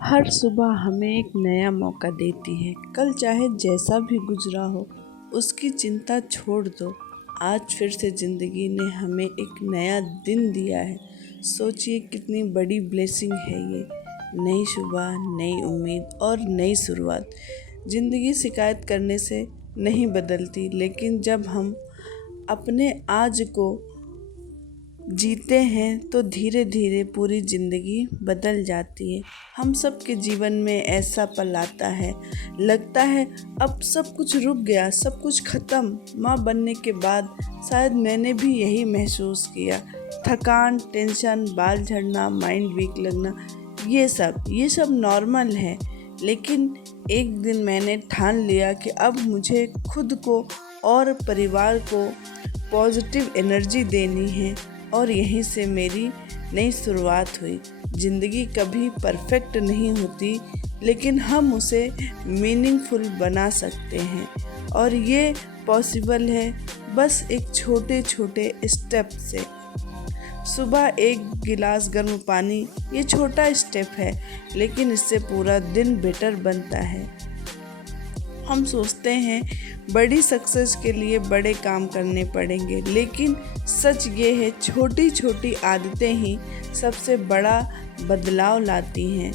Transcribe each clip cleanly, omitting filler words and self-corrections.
हर सुबह हमें एक नया मौका देती है। कल चाहे जैसा भी गुजरा हो, उसकी चिंता छोड़ दो। आज फिर से ज़िंदगी ने हमें एक नया दिन दिया है। सोचिए कितनी बड़ी ब्लेसिंग है ये। नई सुबह, नई उम्मीद और नई शुरुआत। ज़िंदगी शिकायत करने से नहीं बदलती, लेकिन जब हम अपने आज को जीते हैं तो धीरे धीरे पूरी ज़िंदगी बदल जाती है। हम सब के जीवन में ऐसा पल आता है, लगता है अब सब कुछ रुक गया, सब कुछ ख़त्म। माँ बनने के बाद शायद मैंने भी यही महसूस किया। थकान, टेंशन, बाल झड़ना, माइंड वीक लगना, ये सब नॉर्मल है। लेकिन एक दिन मैंने ठान लिया कि अब मुझे खुद को और परिवार को पॉजिटिव एनर्जी देनी है, और यहीं से मेरी नई शुरुआत हुई। ज़िंदगी कभी परफेक्ट नहीं होती, लेकिन हम उसे मीनिंगफुल बना सकते हैं, और ये पॉसिबल है बस एक छोटे छोटे स्टेप से। सुबह एक गिलास गर्म पानी, ये छोटा स्टेप है, लेकिन इससे पूरा दिन बेटर बनता है। हम सोचते हैं बड़ी सक्सेस के लिए बड़े काम करने पड़ेंगे, लेकिन सच ये है छोटी छोटी आदतें ही सबसे बड़ा बदलाव लाती हैं।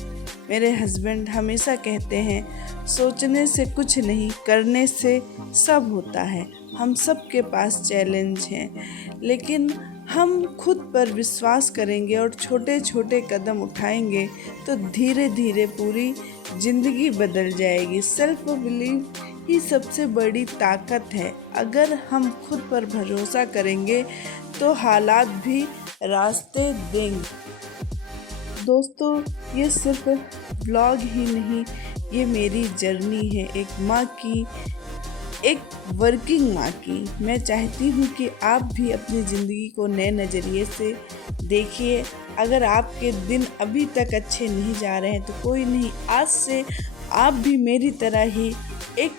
मेरे हस्बैंड हमेशा कहते हैं, सोचने से कुछ नहीं, करने से सब होता है। हम सब के पास चैलेंज हैं, लेकिन हम खुद पर विश्वास करेंगे और छोटे छोटे कदम उठाएंगे तो धीरे धीरे पूरी ज़िंदगी बदल जाएगी। सेल्फ बिलीव ही सबसे बड़ी ताकत है। अगर हम खुद पर भरोसा करेंगे तो हालात भी रास्ते देंगे। दोस्तों, ये सिर्फ ब्लॉग ही नहीं, ये मेरी जर्नी है एक माँ की, एक वर्किंग माँ की। मैं चाहती हूँ कि आप भी अपनी ज़िंदगी को नए नज़रिए से देखिए। अगर आपके दिन अभी तक अच्छे नहीं जा रहे हैं तो कोई नहीं, आज से आप भी मेरी तरह ही एक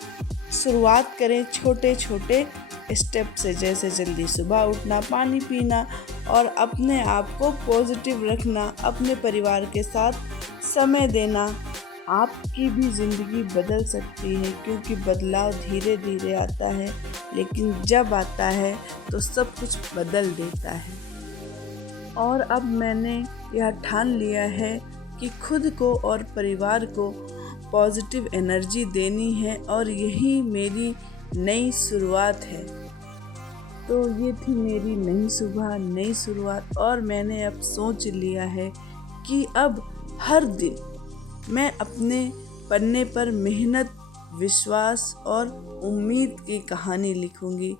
शुरुआत करें छोटे छोटे स्टेप से, जैसे जल्दी सुबह उठना, पानी पीना और अपने आप को पॉजिटिव रखना, अपने परिवार के साथ समय देना। आपकी भी ज़िंदगी बदल सकती है, क्योंकि बदलाव धीरे धीरे आता है, लेकिन जब आता है तो सब कुछ बदल देता है। और अब मैंने यह ठान लिया है कि खुद को और परिवार को पॉजिटिव एनर्जी देनी है, और यही मेरी नई शुरुआत है। तो ये थी मेरी नई सुबह, नई शुरुआत, और मैंने अब सोच लिया है कि अब हर दिन मैं अपने पन्ने पर मेहनत, विश्वास और उम्मीद की कहानी लिखूंगी।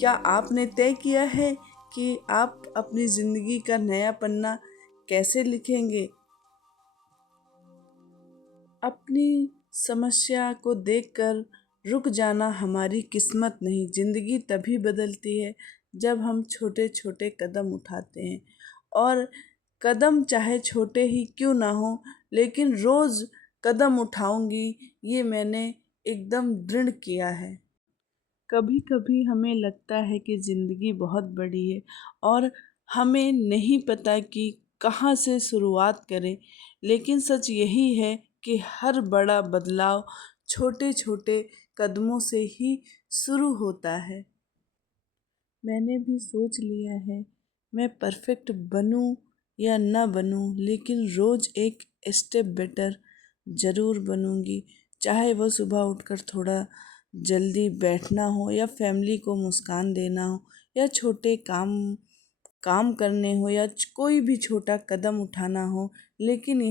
क्या आपने तय किया है कि आप अपनी ज़िंदगी का नया पन्ना कैसे लिखेंगे? अपनी समस्या को देखकर रुक जाना हमारी किस्मत नहीं। ज़िंदगी तभी बदलती है जब हम छोटे छोटे कदम उठाते हैं, और कदम चाहे छोटे ही क्यों ना हो, लेकिन रोज़ कदम उठाऊंगी, ये मैंने एकदम दृढ़ किया है। कभी कभी हमें लगता है कि ज़िंदगी बहुत बड़ी है और हमें नहीं पता कि कहाँ से शुरुआत करें, लेकिन सच यही है कि हर बड़ा बदलाव छोटे छोटे कदमों से ही शुरू होता है। मैंने भी सोच लिया है, मैं परफेक्ट बनूं या ना बनूं, लेकिन रोज़ एक स्टेप बेटर ज़रूर बनूंगी। चाहे वो सुबह उठकर थोड़ा जल्दी बैठना हो, या फैमिली को मुस्कान देना हो, या छोटे काम काम करने हो, या कोई भी छोटा कदम उठाना हो, लेकिन